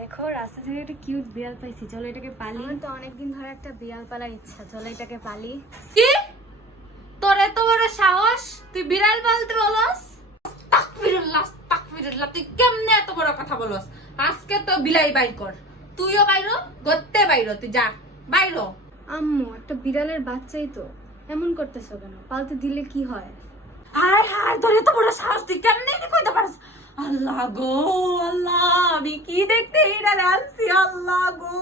দেখো রাস্তা থেকে একটা কিউট বিড়াল পাইছি, চলো এটাকে পালি। আমার তো অনেকদিন ধরে একটা বিড়াল পালার ইচ্ছা, চলো এটাকে পালি। কি তোর এত বড় সাহস, তুই বিড়াল পালতে বলস? আস্তাগফিরুল্লাহ, তুই কেমনে এত বড় কথা বলস? আজকে তো বিলাই বাইর কর, তুইও বাইরো, গত্তে বাইরো, তুই যা বাইরো। আম্মু একটা বিড়ালের বাচ্চাই তো, এমন করতেছো কেন? পালতে দিলে কি হয়? হায় হায়, তোর এত বড় সাহস, তুই কেমনে এটা কইতে পারস? আল্লাহ গো আল্লাহ, আমি কি দেখতে এটা আনছি, আল্লাহ গো।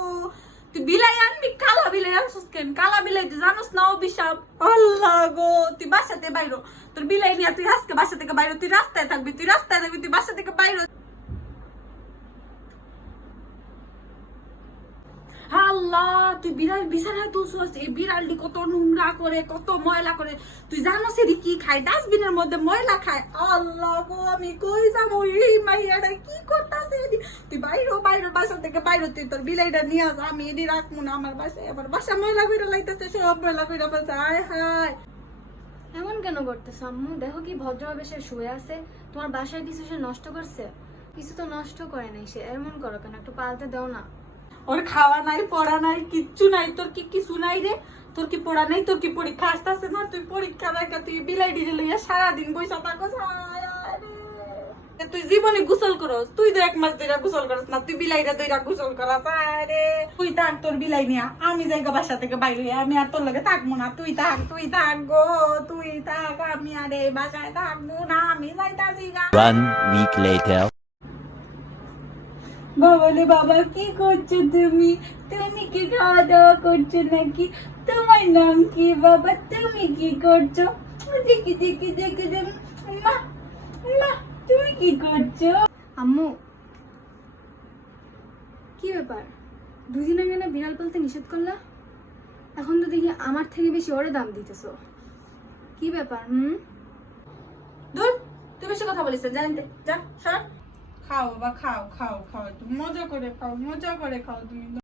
তুই বিলাই আনবি, কালা বিলাই আনছিস কেন? কালা বিলাই তুই জানোস না অভিশাপ। আল্লাহ গো, তুই বাসা থেকে বাইরো, তোর বিলাই নিয়ে তুই আজকে বাসা থেকে বাইরো, তুই রাস্তায় থাকবি, তুই রাস্তায় থাকবি, তুই বাসা থেকে বাইরো। আল্লাহ, তুই বিড়াল বিছানায় তুলছস, এই বিড়ালটি কত নোংরা করে, কত ময়লা করে। তুই জানোস এদি কি খায়? ডাস্টবিনের মধ্যে ময়লা খায়। আল্লাহ গো, আমি কই যাবো? এই মাইয়াটা কি করতাছে এদি? তুই বাইরো বাইরো, বাসা থেকে বাইরো, তুই তোর বিলাইটা নিয়ে আস, আমি এদি রাখবো না আমার বাসায়। আমার বাসা ময়লা করে লাইতেছে, সব ময়লা করে ফেলছে। হায় হায়, এমন কেন করতেছো আম্মু? দেখো কি ভদ্রভাবে সে শুয়ে আছে, তোমার বাসায় কিছু সে নষ্ট করছে? কিছু তো নষ্ট করে নাই সে, এমন করো কেন? একটু পালতে দাও না। ওর খাওয়া নাই, পড়া নাই, কিচ্ছু নাই। তোর কি কিছু নাই রে? তোর কি পড়া নাই? তোর কি পরীক্ষা আসতেছে না? তুই পরীক্ষা রাখা, তুই বিলাই ডিজে লইয়া সারাদিন বইসা থাকস। হায় হায় রে। তুই জীবনে গোসল করস? তুই তো 1 মাস ধরে গোসল করস না, তুই বিলাইরা ধইরা গোসল করাস। আরে তুই থাক তোর বিলাই নিয়া, আমি যাইগা বাসা থেকে বাইরে, আমি আর তোর লগে থাকবো না। তুই থাক গো, তুই থাক, আমি আর এই বাসায় থাকবো না, আমি যাইতাছি গা। 1 week later. বাবারে বাবা, কি করছো তুমি? তুমি কি খাওয়া দাওয়া করছো নাকি? তোমার নাম কি বাবা? তুমি কি করছো? দেখি দেখি দেখি দেখি। মা মা, তুমি কি করছো? আম্মু কি ব্যাপার? 2 দিন আগে না বিড়াল পালতে নিষেধ করলা, এখন তো দেখি আমার থেকে বেশি ওরে দাম দিতেছো। কি ব্যাপার? দূর, তুই বেশি কথা বলিস না, জানতে যা সর। খাও বাবা, খাও খাও খাও, একটু মজা করে খাও, মজা করে খাও তুমি।